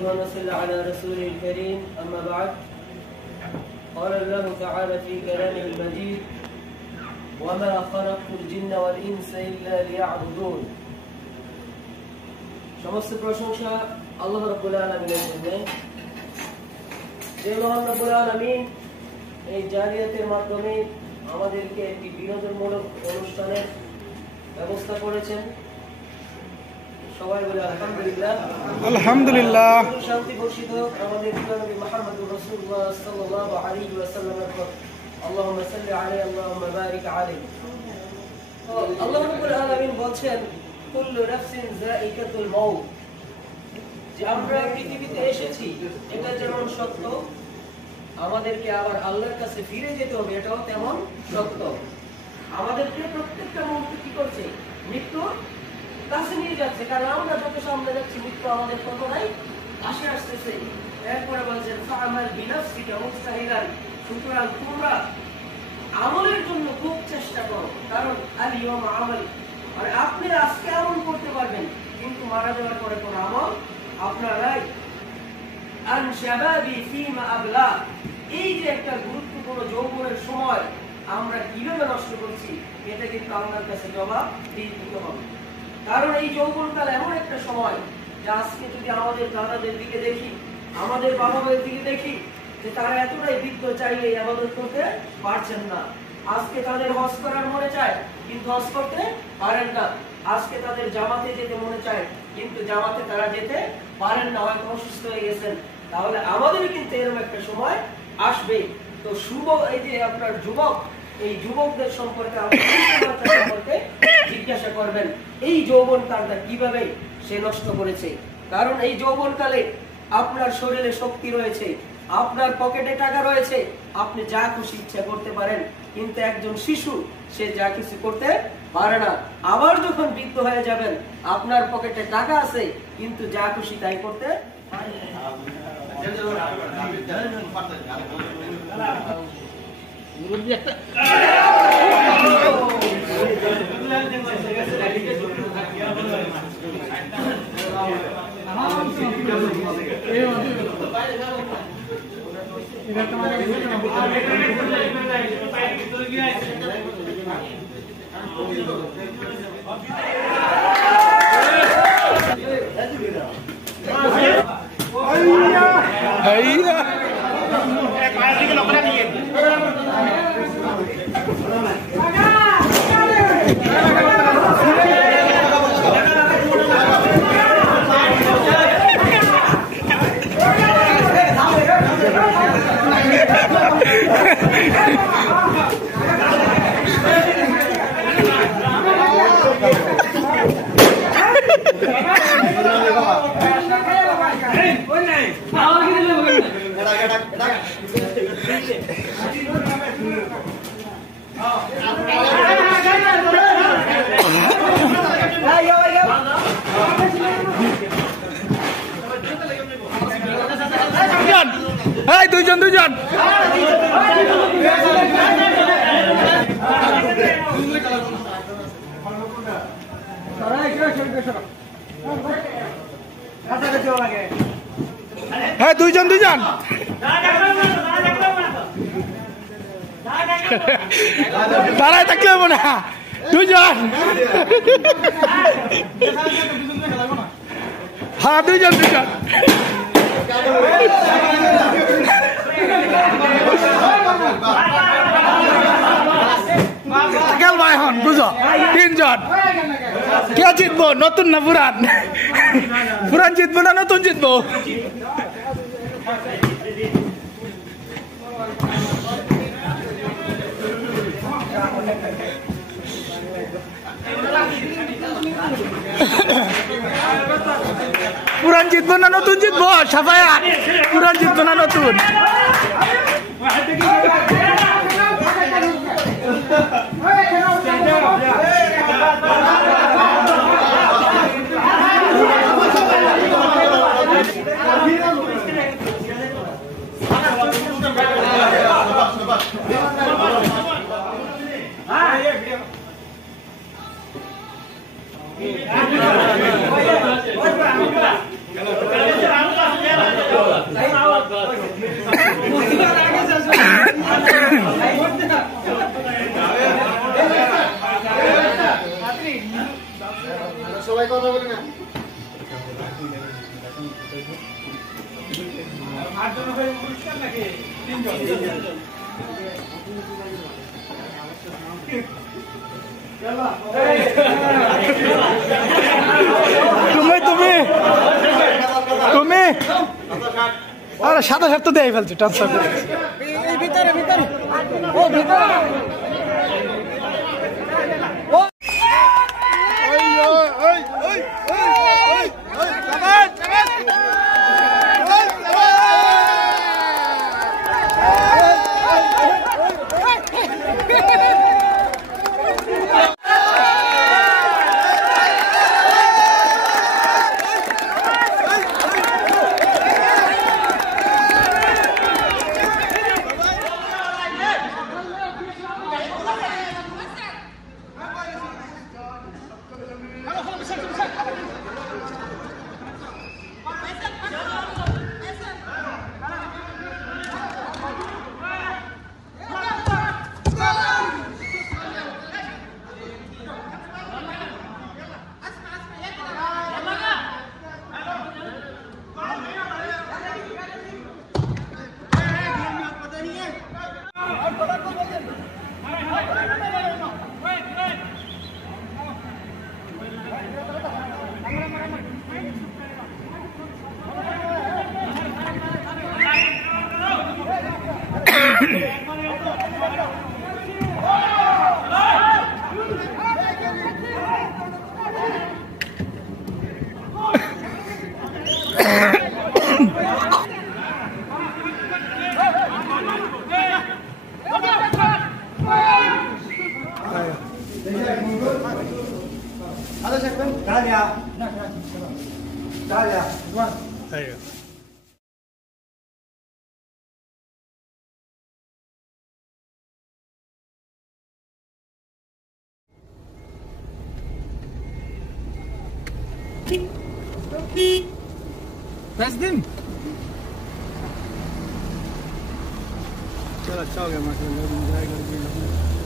اللهم صل على رسوله الكريم أما بعد قال الله تعالى في كلامه المجيد وما خلقت الجن والإنس إلا ليعبدون সমস্ত প্রশংসা আল্লাহ রাব্বুল আলামিনের জন্য যে মহান রাব্বুল আলামিন এই জারিয়াতের মাধ্যমে আমাদেরকে একটি বিনোদনমূলক অনুষ্ঠানের ব্যবস্থা করেছেন। সবাই বলে আলহামদুলিল্লাহ। আলহামদুলিল্লাহ। শান্তি বর্ষিত আমাদের প্রিয় নবী মুহাম্মদুর রাসূলুল্লাহ সাল্লাল্লাহু আলাইহি ওয়াসাল্লামের উপর আল্লাহুম্মা সাল্লি আলাইহি আল্লাহুম্মা বারিক আলাইহি। তো আল্লাহ রাব্বুল আলামিন বলেন কুল্লু নাফসিন যায়িকাতুল মাউত, যে আমরা পৃথিবীতে এসেছি এটা যেমন সত্য, আমাদেরকে আবার আল্লাহর কাছে ফিরে যেতে হবে এটাও তেমন সত্য। আমাদেরকে প্রত্যেকটা মুহূর্তে কি করছে? মৃত্যু কাছে নিয়ে যাচ্ছে, কারণ আমরা যত সামনে যাচ্ছি মৃত্যু আমাদের কত নাই আসে আসতেছে। এরপরে বলছেন ফাআমাল বিনাফসিকা মুস্তাহিলান, সুতরাং তোমরা আমলের জন্য খুব চেষ্টা করো, কারণ আল ইয়াউমা আমাল, আর আপনি আজকে আমল করতে পারবেন কিন্তু মারা যাওয়ার পরে কোনো আমল আপনার নাই। আন শাবাবি ফিমা আবলা, এই যে একটা গুরুত্বপূর্ণ যৌবনের সময় আমরা কিভাবে নষ্ট করছি এটা কিন্তু আল্লাহর কাছে জবাব দিতে হবে। কারণ এই যৌবনকাল এমন একটা সময় যে আজকে যদি আমাদের দাদাদের দিকে দেখি, আমাদের বাবা মায়ের দিকে দেখি, যে তারা এতটাই বৃদ্ধ চাইলে ইবাদত করতে পারছেন না। আজকে তাদের হজ করার মনে চায় কিন্তু হজ করতে পারেন না। আজকে তাদের জামাতে যেতে মনে চায় কিন্তু জামাতে তারা যেতে পারেন না, হয়তো অসুস্থ হয়ে গেছেন। তাহলে আমাদের কিন্তু এরকম একটা সময় আসবে। তো শুভ এই যে আপনার যুবক, এই যুবকদের সম্পর্কে সম্পর্কে জিজ্ঞাসা করবেন এই যৌবনকালটা কিভাবে সে নষ্ট করেছে। কারণ এই যৌবনকালে আপনার শরীরে শক্তি রয়েছে, আপনার পকেটে টাকা রয়েছে, আপনি যা খুশি ইচ্ছা করতে পারেন, কিন্তু একজন শিশু সে যা কিছু করতে পারে না। আবার যখন বৃদ্ধ হয়ে যাবেন আপনার পকেটে টাকা আছে কিন্তু যা খুশি তাই করতে পারেন না। দুইজন দুইজন হ্যাঁ দুইজন দুইজন দাঁড়ায় থাকলে হবে না, দুইজন হ্যাঁ দুইজন দুইজন এখন বুঝো তিনজন কে জিতবো, নতুন না পুরান? পুরান জিতবো না নতুন জিতবো? পুরান জিতবো না নতুন জিতবো? সাফায়া পুরান জিতবো না নতুন? সবাই কথা বলে না তুমি আরে সাদা শার্ট তো দেয় ফেলছে ট্রান্সফার করে ভিতরে ও ভিতরে Press din. चलो अच्छा हो गया मतलब जाएगा